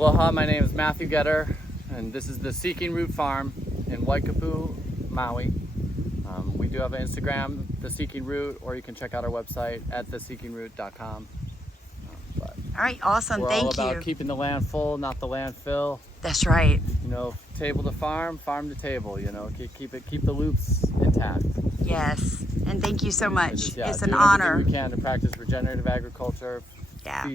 Aloha, my name is Matthew Getter, and this is the Seeking Root Farm in Waikapu, Maui. We do have an Instagram, The Seeking Root, or you can check out our website at theseekingroot.com. All right, awesome. Thank you. We're all about keeping the land full, not the landfill. That's right. You know, table to farm, farm to table. You know, keep the loops intact. Yes, and thank you so much. It's an doing honor. everything we can to practice regenerative agriculture. Yeah.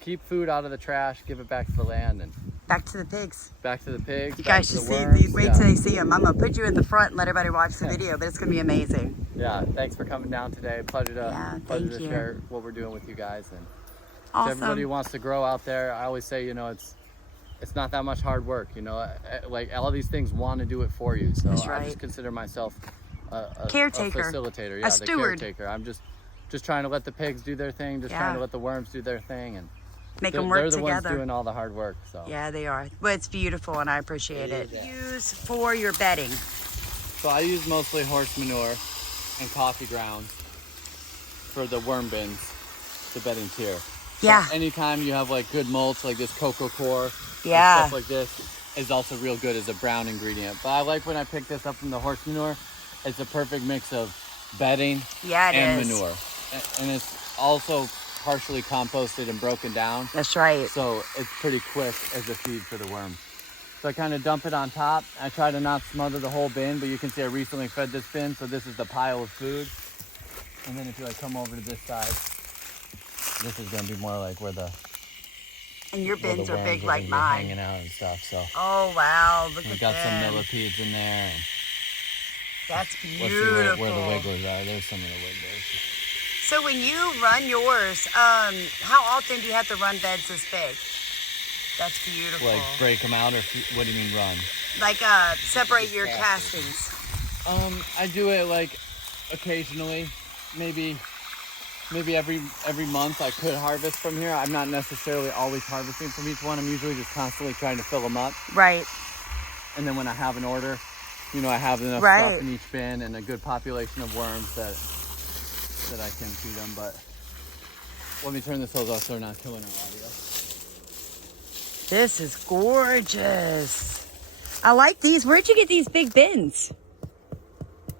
Keep food out of the trash, give it back to the land, and Back to the pigs. back to the pigs. You guys should see these. Wait till they see them. I'm gonna put you in the front and let everybody watch the video, but it's gonna be amazing. Yeah, thanks for coming down today. Pleasure to share what we're doing with you guys. And Awesome. to everybody who wants to grow out there, I always say, you know, it's not that much hard work. You know, like all these things want to do it for you. So That's right. I just consider myself a Caretaker. a facilitator. Yeah, A steward. The caretaker. I'm just trying to let the pigs do their thing. Just trying to let the worms do their thing, and make them work together. They're the together. ones doing all the hard work. So Yeah, they are. But it's beautiful, and I appreciate it. Use for your bedding. So I use mostly horse manure and coffee grounds for the worm bins, the bedding tier. Yeah. So anytime you have like good mulch, like this cocoa core, Yeah. stuff like this is also real good as a brown ingredient. But I like when I pick this up from the horse manure. It's a perfect mix of bedding and manure. And it's also partially composted and broken down. That's right. So it's pretty quick as a feed for the worm. So I kind of dump it on top. I try to not smother the whole bin, but you can see I recently fed this bin, so this is the pile of food. And then if you like come over to this side, this is gonna be more like where the And your where the bins are worms big are like gonna be mine. hanging out and stuff. So Oh wow, look we at got some that. millipedes in there. And That's let's see beautiful. where the wigglers are. There's some of the wigglers. So when you run yours, how often do you have to run beds this big? That's beautiful. Like break them out, or what do you mean run? Like separate your castings. I do it like occasionally, maybe every month I could harvest from here. I'm not necessarily always harvesting from each one. I'm usually just constantly trying to fill them up. Right. And then when I have an order, you know, I have enough stuff in each bin and a good population of worms that I can feed them. But let me turn this hose off so they're not killing our audio. This is gorgeous. I like these. Where'd you get these big bins?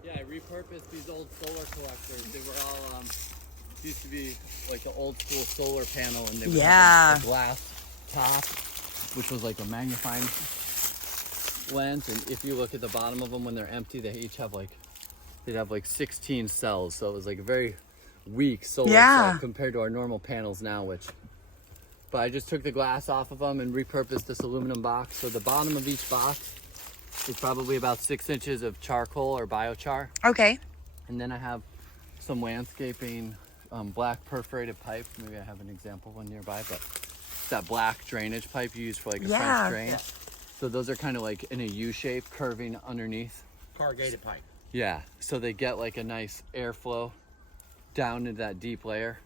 Yeah, I repurposed these old solar collectors. They were all used to be like the old school solar panel, and they would have a glass top, which was like a magnifying lens. And if you look at the bottom of them when they're empty, they each have they'd have like 16 cells. So it was like a very weak solar cell compared to our normal panels now, but I just took the glass off of them and repurposed this aluminum box. So the bottom of each box is probably about 6 inches of charcoal or biochar. Okay. And then I have some landscaping black perforated pipe. Maybe I have an example one nearby, but it's that black drainage pipe you use for like a French drain. Yeah. So those are kind of like in a U shape, curving underneath. Corrugated pipe. Yeah, so they get like a nice airflow down into that deep layer.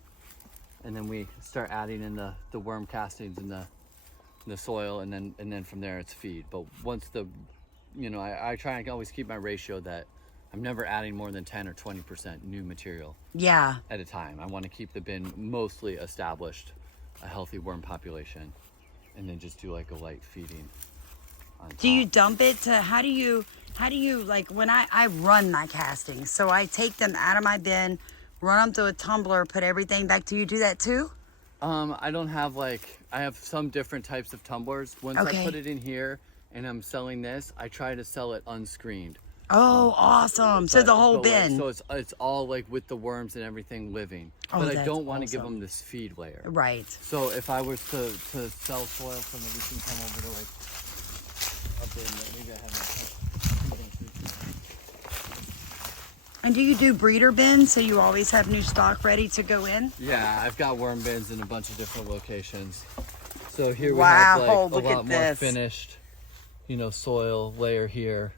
And then we start adding in the worm castings in the soil, and then from there it's feed. But once I try and always keep my ratio that I'm never adding more than 10 or 20% new material at a time. I want to keep the bin mostly established, a healthy worm population, and then just do like a light feeding on top. Do you dump it to, how do you like, when I run my castings, so I take them out of my bin, run them through a tumbler, put everything back. Do you do that too? I don't have I have some different types of tumblers. Once I put it in here and I'm selling this, I try to sell it unscreened. Oh, awesome. So the whole bin. So it's all like with the worms and everything living. Oh, but I don't want to give them this feed layer. Right. So if I was to sell soil from it, we can come over to like a bin that maybe I haven't. And do you do breeder bins so you always have new stock ready to go in? Yeah, I've got worm bins in a bunch of different locations. So here we have like a lot more finished, soil layer here.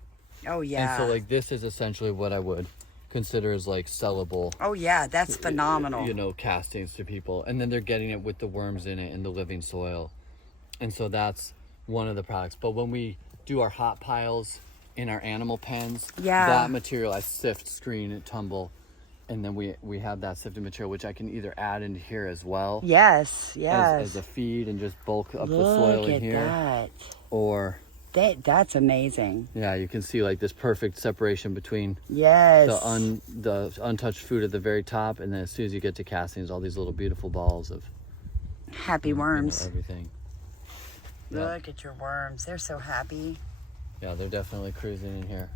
Oh yeah. And so like this is essentially what I would consider as like sellable. Oh yeah, that's phenomenal. Castings to people. And then they're getting it with the worms in it and the living soil. And so that's one of the products. But when we do our hot piles in our animal pens, that material I sift, screen, and tumble And then we have that sifted material, which I can either add into here as well. Yes, yes. As a feed and just bulk up the soil in here. Look at that. Or that's amazing. yeah, you can see like this perfect separation between yes. the untouched food at the very top, and then as soon as you get to castings, all these little beautiful balls of happy worms. Everything. Look at your worms. They're so happy. Yeah, they're definitely cruising in here.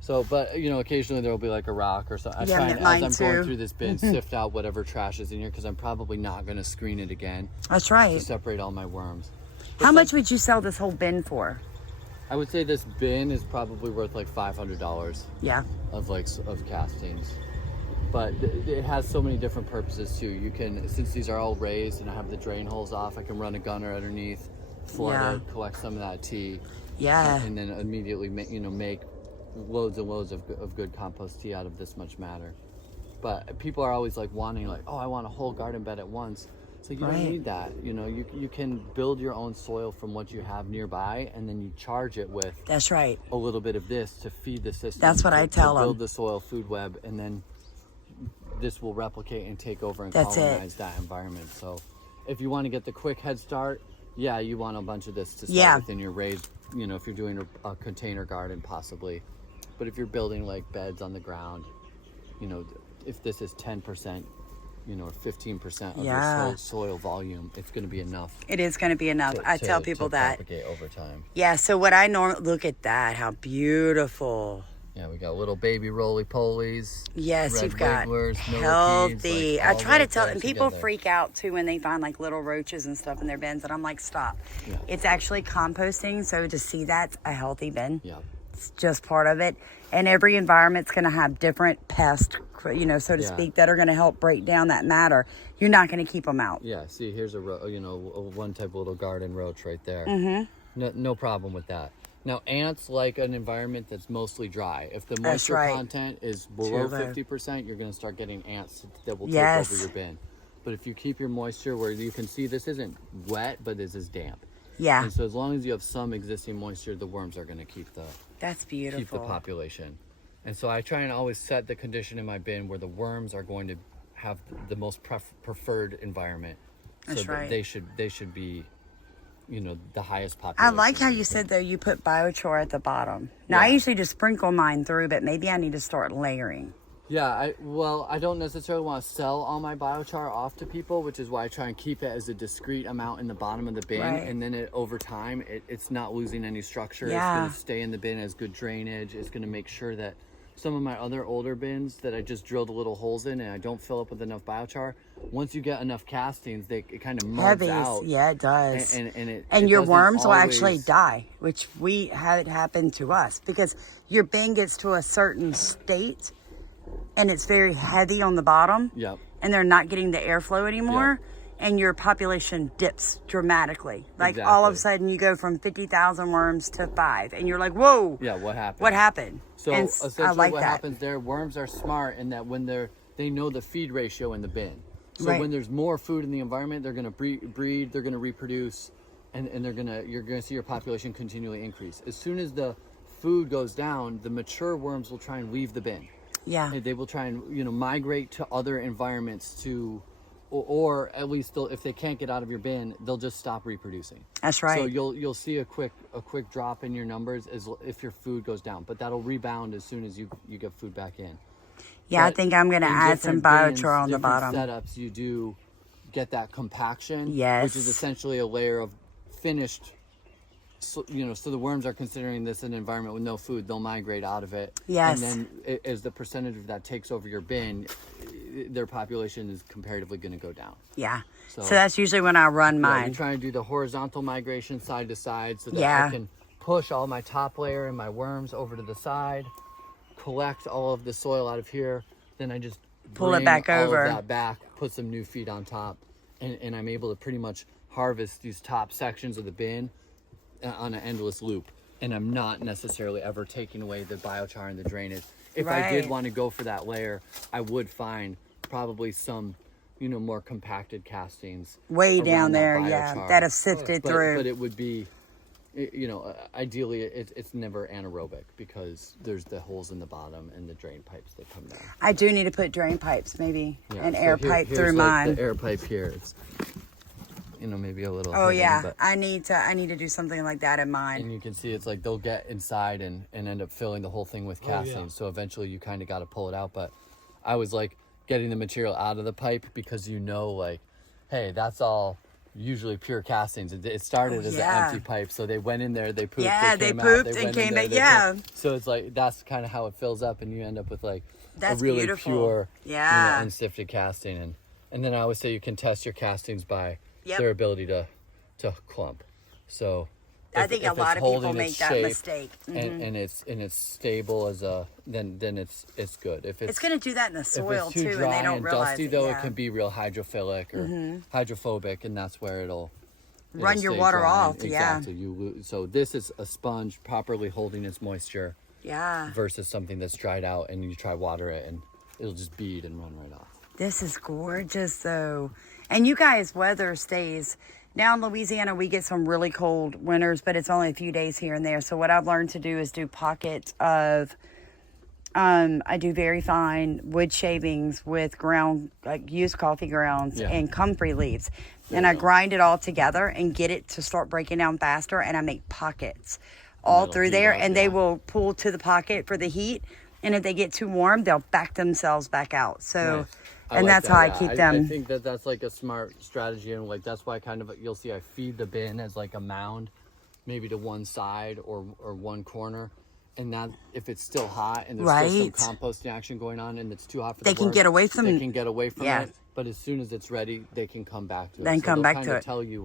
So, but occasionally there will be like a rock or something. I try and, as I'm going through this bin, sift out whatever trash is in here, because I'm probably not going to screen it again. That's right. To separate all my worms. How much would you sell this whole bin for? I would say this bin is probably worth like $500. Yeah. Of castings. But it has so many different purposes too. You can, since these are all raised and I have the drain holes off, I can run a gunner underneath, flood it, collect some of that tea. Yeah. And then immediately make loads and loads of good compost tea out of this much matter. But people are always like wanting like, oh, I want a whole garden bed at once. So you don't need that. You can build your own soil from what you have nearby, and then you charge it with that's right. a little bit of this to feed the system. That's what I tell them. Build the soil food web, and then this will replicate and take over and colonize that environment. So if you want to get the quick head start, yeah, you want a bunch of this to start within your raised, if you're doing a container garden possibly. But if you're building like beds on the ground, if this is 10%, or 15% of your soil volume, it's going to be enough. It is going to be enough. I tell people that. Propagate over time. Yeah, so what I normally, look at that, how beautiful. Yeah, we got little baby roly-polies. Yes, you've got wigglers, healthy. I try to tell them, people together. freak out too when they find like little roaches and stuff in their bins, and I'm like, stop. Yeah. It's actually composting, so to see that's a healthy bin. Yeah. It's just part of it. And every environment's going to have different pests, so to speak, that are going to help break down that matter. You're not going to keep them out. Yeah, see, here's a one type of little garden roach right there. Mm-hmm. No problem with that. Now, ants like an environment that's mostly dry. If the moisture content is below 50%, you're going to start getting ants that will take over your bin. But if you keep your moisture where you can see this isn't wet, but this is damp. Yeah. And so as long as you have some existing moisture, the worms are going to keep the that's beautiful. Keep the population. And so I try and always set the condition in my bin where the worms are going to have the most preferred environment. That's so right. They should be, the highest population. I like how you said, though, you put biochar at the bottom. Now, I usually just sprinkle mine through, but maybe I need to start layering. Yeah, I don't necessarily want to sell all my biochar off to people, which is why I try and keep it as a discrete amount in the bottom of the bin. Right. And then over time, it's not losing any structure. Yeah. It's going to stay in the bin as good drainage. It's going to make sure that some of my other older bins that I just drilled little holes in and I don't fill up with enough biochar, once you get enough castings, it kind of merges out. Yeah, it does. And your worms will actually die, which we had it happen to us because your bin gets to a certain state and it's very heavy on the bottom. Yep. And they're not getting the airflow anymore. Yep. And your population dips dramatically. Like all of a sudden you go from 50,000 worms to 5 and you're like, whoa. Yeah, what happened? What happened? So essentially what happens there, worms are smart in that when they know the feed ratio in the bin. So when there's more food in the environment, they're going to breed, they're going to reproduce, and you're going to see your population continually increase. As soon as the food goes down, the mature worms will try and leave the bin. Yeah. They will try and migrate to other environments or at least if they can't get out of your bin, they'll just stop reproducing. That's right. So you'll see a quick drop in your numbers if your food goes down, but that'll rebound as soon as you get food back in. Yeah, but I think I'm going to add some biochar on the bottom. Setups you do get that compaction, yes, which is essentially a layer of finished. So, so the worms are considering this an environment with no food, they'll migrate out of it. Yes. And then as the percentage of that takes over your bin, their population is comparatively going to go down. Yeah. So that's usually when I run mine. I'm trying to do the horizontal migration side to side so that I can push all my top layer and my worms over to the side, collect all of the soil out of here. Then I just pull it back over. All of that back, put some new feed on top, and I'm able to pretty much harvest these top sections of the bin on an endless loop, and I'm not necessarily ever taking away the biochar and the drainage. If I did want to go for that layer, I would find probably some more compacted castings way down there, that have sifted through. But it would be ideally it's never anaerobic because there's the holes in the bottom and the drain pipes that come down. I do need to put drain pipes, maybe an so air pipe here's through like mine. the air pipe here. It's, maybe a little. Oh hidden, yeah, but, I need to do something like that in mine. and you can see it's like they'll get inside and end up filling the whole thing with castings. So eventually you kind of got to pull it out. But I was like getting the material out of the pipe because like, hey, that's all usually pure castings. It started as an empty pipe, so they went in there, they pooped, they pooped and came back. Yeah. So it's like that's kind of how it fills up, and you end up with like That's a really beautiful. pure, Yeah. unsifted casting. And then I always say you can test your castings by Yep. their ability to clump. So I think a lot of people make that mistake. and it's stable as then it's good. If It's going to do that in the soil if it's too too, dry and they don't and realize dusty, it. though, Yeah. it can be real hydrophilic or hydrophobic, and that's where it'll Run your stay water dry. off. Exactly. So this is a sponge properly holding its moisture Yeah. versus something that's dried out, and you try water it and it'll just bead and run right off. This is gorgeous though. And you guys, weather stays. Now in Louisiana, we get some really cold winters, but it's only a few days here and there. So what I've learned to do is do pockets of, I do very fine wood shavings with ground, like used coffee grounds and comfrey leaves. And I grind it all together and get it to start breaking down faster. And I make pockets all through there. And they will pull to the pocket for the heat. And if they get too warm, they'll back themselves back out. So... Nice. And like that's that, how I keep them. I think that's like a smart strategy, and like that's why you'll see I feed the bin as like a mound, maybe to one side or one corner, and that if it's still hot and there's still some composting action going on and it's too hot for they the can worms, get away from they can get away from yeah. it. But as soon as it's ready, they can come back to it. Then so come they'll back kind to of it. tell you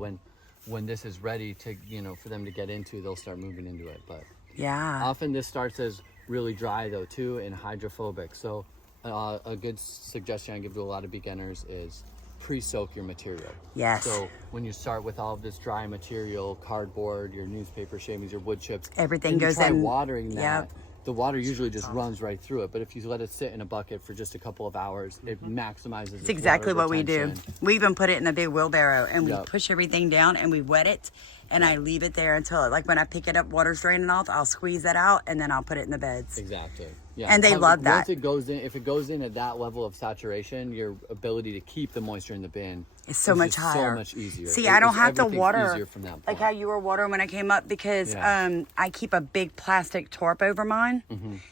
when this is ready to for them to get into. They'll start moving into it. But yeah, often this starts as really dry though too and hydrophobic. So. A good suggestion I give to a lot of beginners is pre-soak your material. Yes. So when you start with all of this dry material, cardboard, your newspaper shavings, your wood chips, everything goes try in. watering that. The water usually just runs right through it. But if you let it sit in a bucket for just a couple of hours, it maximizes. It's exactly what we do. We even put it in a big wheelbarrow and we push everything down and we wet it. And I leave it there until, like when I pick it up, water's draining off, I'll squeeze that out and then I'll put it in the beds. Exactly. Yeah. And they love that. Once it goes in, if it goes in at that level of saturation, your ability to keep the moisture in the bin is so much higher. So much easier. See, I don't have to water easier from that point. like how you were watering when I came up because I keep a big plastic tarp over mine.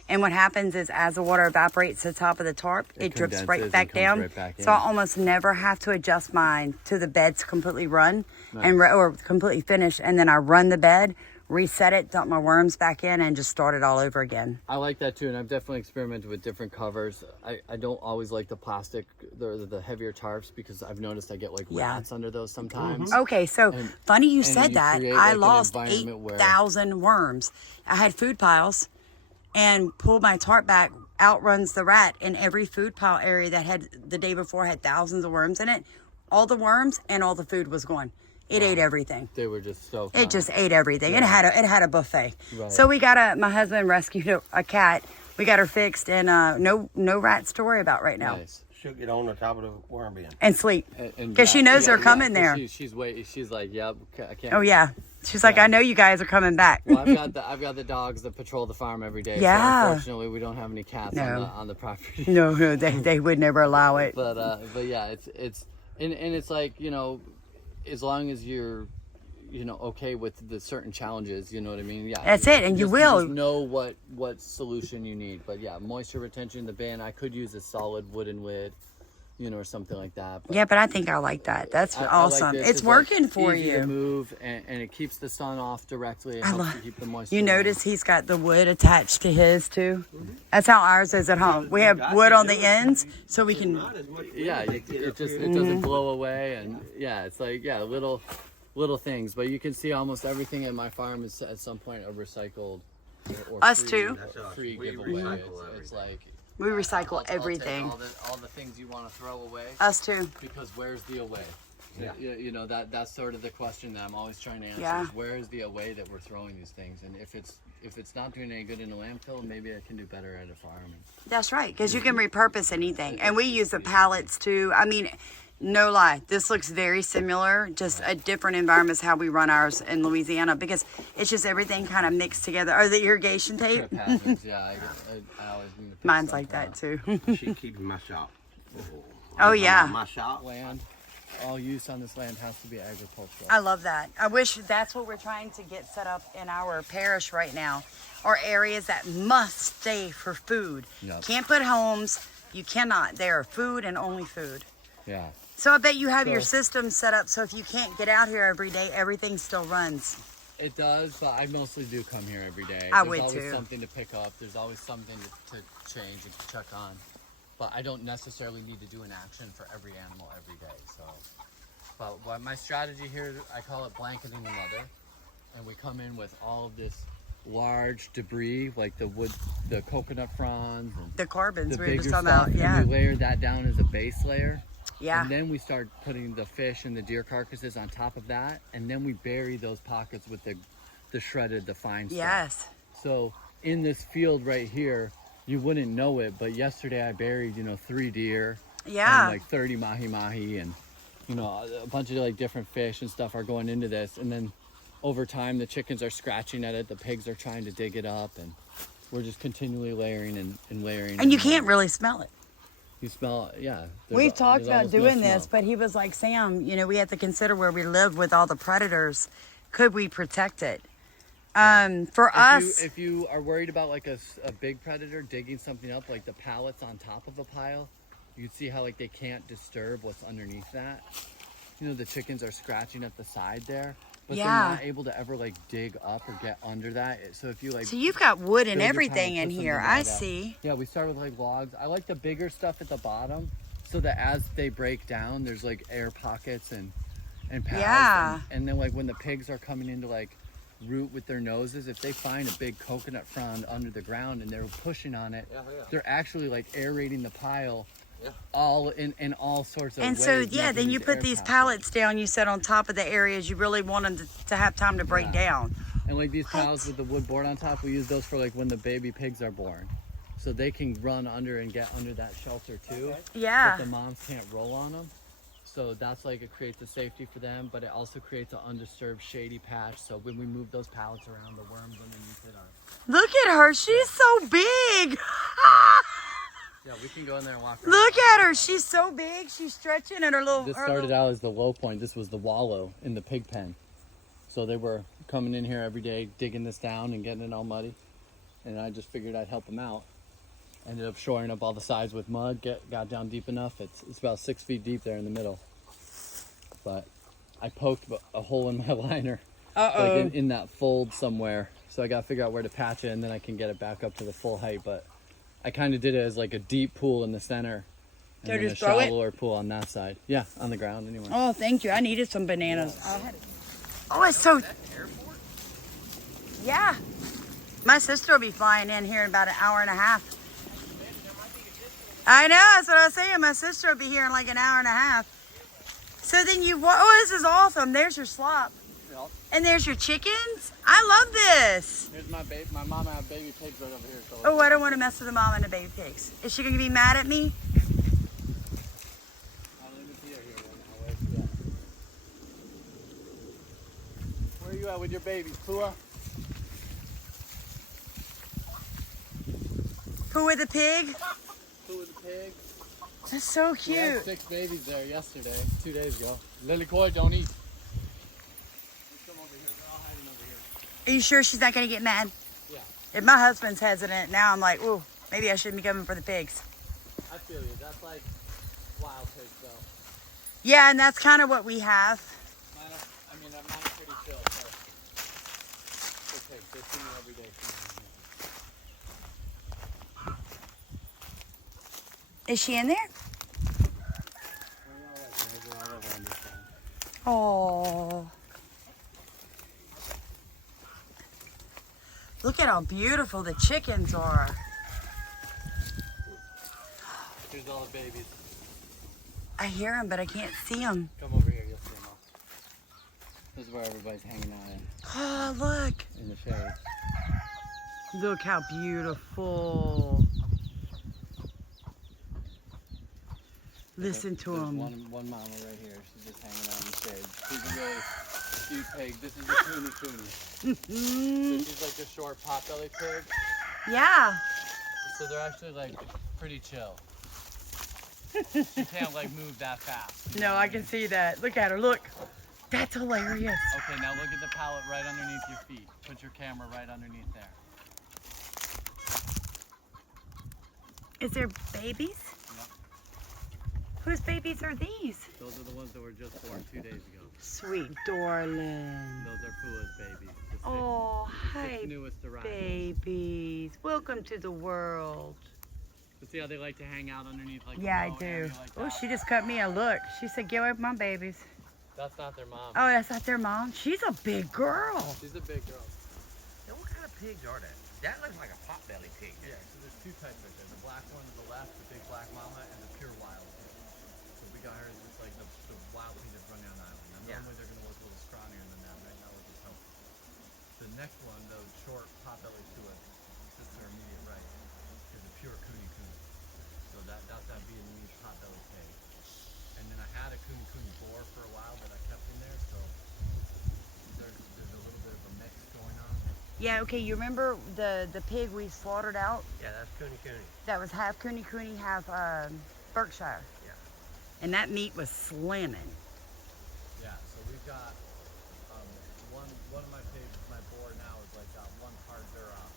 And what happens is as the water evaporates to the top of the tarp, it drips right back down. So I almost never have to adjust mine to the bed's completely run or completely finished. And then I run the bed, reset it, dump my worms back in, and just start it all over again. I like that too, and I've definitely experimented with different covers. I don't always like the plastic, the heavier tarps, because I've noticed I get like rats under those sometimes. Okay, so funny you said that. I lost like 8,000 worms. I had food piles, and pulled my tarp back, outruns the rat in every food pile area that had the day before had thousands of worms in it. All the worms and all the food was gone. It ate everything. They were just so It just ate everything. It had a buffet. Right. So we got my husband rescued a cat. We got her fixed, and no rats to worry about right now. Nice. She'll get on the top of the worm bin And sleep. Because she knows they're coming there. She's like, yep, I can't. Oh yeah. She's like, I know you guys are coming back. Well, I've got the dogs that patrol the farm every day. Yeah. So unfortunately, we don't have any cats on the property. No, they would never allow it. But yeah, it's like, as long as you're okay with the certain challenges, you know what I mean? Yeah, that's it, and you will just know what solution you need. But yeah, moisture retention in the bin, I could use a solid wooden lid, or something like that. But yeah, but I think I like that. That's awesome. I like it's working for easy you. To move, and it keeps the sun off directly. It helps you keep the moisture. You notice he's got the wood attached to his too. That's how ours is at home. We have wood on the ends, so we can. Yeah, it doesn't blow away, and yeah, it's like little things. But you can see almost everything at my farm is at some point a recycled. Or Us free, too. Free giveaway. It's like. We recycle I'll everything. take all the things you want to throw away. Us too. Because where's the away? Yeah. That's sort of the question that I'm always trying to answer. Yeah. Is where is the away that we're throwing these things? And if it's if it's not doing any good in a landfill, maybe I can do better at a farm. That's right, because you can repurpose anything. And we use the pallets too. I mean, no lie, this looks very similar, just a different environment is how we run ours in Louisiana, because it's just everything kind of mixed together. Or the irrigation tape. Trip hazards, yeah. I always need to pick Mine's stuff like that up. too. She keeping my shop. Oh, yeah. My shop. Land, all use on this land has to be agricultural. I love that. I wish that's what we're trying to get set up in our parish right now, or areas that must stay for food. Yep. Can't put homes. You cannot. They are food and only food. Yeah. So I bet you have your So- system set up so if you can't get out here every day, everything still runs. It does, but I mostly do come here every day. I There's would always too. something to pick up. There's always something to change and to check on. But I don't necessarily need to do an action for every animal every day. So, but what my strategy here, I call it blanketing the mother. And we come in with all of this large debris, like the wood, the coconut fronds, and The carbons the we were bigger just talking stuff. about. Yeah. And we layer that down as a base layer. Yeah. And then we start putting the fish and the deer carcasses on top of that. And then we bury those pockets with the shredded, the fine stuff. Yes. So in this field right here, you wouldn't know it, but yesterday I buried, 3 deer. Yeah. And like 30 mahi-mahi and, a bunch of like different fish and stuff are going into this. And then over time, the chickens are scratching at it. The pigs are trying to dig it up. And we're just continually layering and layering. And you can't really smell it. You smell, yeah. We've talked about almost no doing this, smell. but he was like, Sam, we have to consider where we live with all the predators. Could we protect it? For us, If you are worried about like a big predator digging something up, like the pallets on top of a pile, you'd see how like they can't disturb what's underneath that. The chickens are scratching at the side there, but Yeah. they're not able to ever like dig up or get under that. So if you like, so you've got wood and build your everything pile, in put some here. of I that up. see. Yeah, we start with like logs. I like the bigger stuff at the bottom, so that as they break down, there's like air pockets and paths. Yeah. And then like when the pigs are coming into like root with their noses, if they find a big coconut frond under the ground and they're pushing on it, they're actually like aerating the pile all in all sorts of And ways. so, making then you these put air these pathways. pallets down, you said on top of the areas you really want them to have time to break Yeah. down. And like these piles with the wood board on top, we use those for like when the baby pigs are born. So they can run under and get under that shelter too. Yeah. But the moms can't roll on them. So that's like, it creates a safety for them, but it also creates an undisturbed shady patch. So when we move those pallets around, the worms underneath it are. Look at her. She's so big. Yeah, we can go in there and walk around. Look at her. She's so big. She's stretching and her little. This her started little- out as the low point. This was the wallow in the pig pen. So they were coming in here every day, digging this down and getting it all muddy. And I just figured I'd help them out. Ended up shoring up all the sides with mud, got down deep enough. It's about 6 feet deep there in the middle. But I poked a hole in my liner, like in that fold somewhere. So I got to figure out where to patch it, and then I can get it back up to the full height. But I kind of did it as like a deep pool in the center, and So then a just throw it? shallower pool on that side. Yeah, on the ground anyway. Oh, thank you. I needed some bananas. Oh, it's so. Yeah. My sister will be flying in here in about an hour and a half. I know, that's what I was saying. My sister will be here in like an hour and a half. So then this is awesome. There's your slop. Yep. And there's your chickens. I love this. Here's my baby. My mom had baby pigs right over here. So Oh, I don't want to mess with the mom and the baby pigs. Is she going to be mad at me? I'll leave it here right now. Where's she at? Where are you at with your babies, Pua? Pooh with the pig? Pua with the pig. That's so We had cute. 6 babies there yesterday, 2 days ago. Lily Coy, don't eat. Let's come over here. They're all hiding over here. Are you sure she's not going to get mad? Yeah, If my husband's hesitant, now I'm like, ooh, maybe I shouldn't be coming for the pigs. I feel you. That's like wild pigs, though. Yeah, and that's kind of what we have. Mine's pretty chill, so. Good pigs. They see me every day. Is she in there? Oh. Look at how beautiful the chickens are. Here's all the babies. I hear them, but I can't see them. Come over here, you'll see them all. This is where everybody's hanging out Oh, look. in the shade. Look how beautiful. Listen to There's him. One mama right here. She's just hanging out in the shade. She's a really cute pig. This is a cooney. So she's like a short potbelly pig. Yeah. So they're actually like pretty chill. She can't like move that fast. No, I can see that. Look at her. Look. That's hilarious. Okay, now look at the pallet right underneath your feet. Put your camera right underneath there. Is there babies? Yep. Whose babies are these? Those are the ones that were just born 2 days ago. Sweet darling. Those are Pua's babies. The six, Oh, the hi, six newest arrivals. babies. Welcome to the world. But see how they like to hang out underneath like Yeah, a I boat do. area like Oh, that? she just cut me a look. She said, get away from my babies. That's not their mom. Oh, that's not their mom? She's a big girl. She's a big girl. Now, what kind of pigs are that? That looks like a potbelly pig. Yeah, so there's two types right there. The black one to the left, the big black mama, and the pure wild pig. So we got her as just like the wild pig that's run down the island. Now, normally they're going to look a little scrawnier than that. Right now we're just helping. The next one, the short potbelly to it, sits to her immediate right, is a pure cooney. So that's that Vietnamese potbelly pig. And then I had a cooney boar for a while that I kept in there, so there's a little bit of a mix going on. Yeah, okay, you remember the pig we slaughtered out? Yeah, that's cooney. That was half Cooney, half Berkshire. Yeah. And that meat was slamming. Yeah, so we've got one of my pigs, my boar now is like got one part Duroc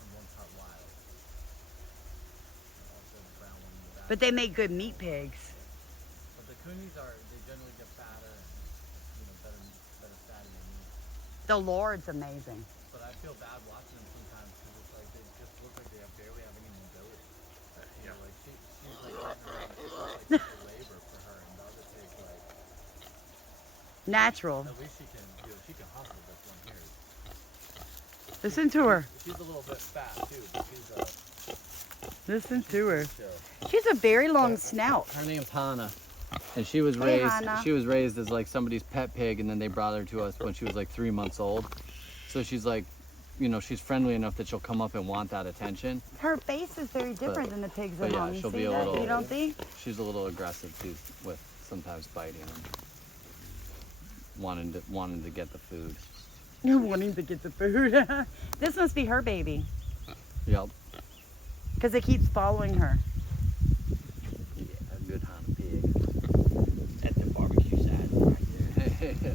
and one part wild. Also the brown one in the back. But they make good meat pigs. But the coonies they generally get fatter and better fatty than meat. The Lord's amazing. But I feel bad watching them sometimes because it's like they just look like they barely have any mobility. You know, like she's like getting around, it's just like labor for her, and the other pig's like Natural. at least she can hustle this one here. Listen to her. She's a little bit fat too, but Listen to her. chill. She's a very long snout. Her name's Hannah, and she was Hey, raised. Hannah. She was raised as like somebody's pet pig, and then they brought her to us when she was like 3 months old. So she's like, she's friendly enough that she'll come up and want that attention. Her face is very different than the pigs but at yeah, home. You she'll see be a that? little- You don't think? She's a little aggressive too, with sometimes biting and wanting to get the food. You're wanting to get the food. This must be her baby. Yep. Because it keeps following her. Yeah, a good Hannah pig. At the barbecue side right there.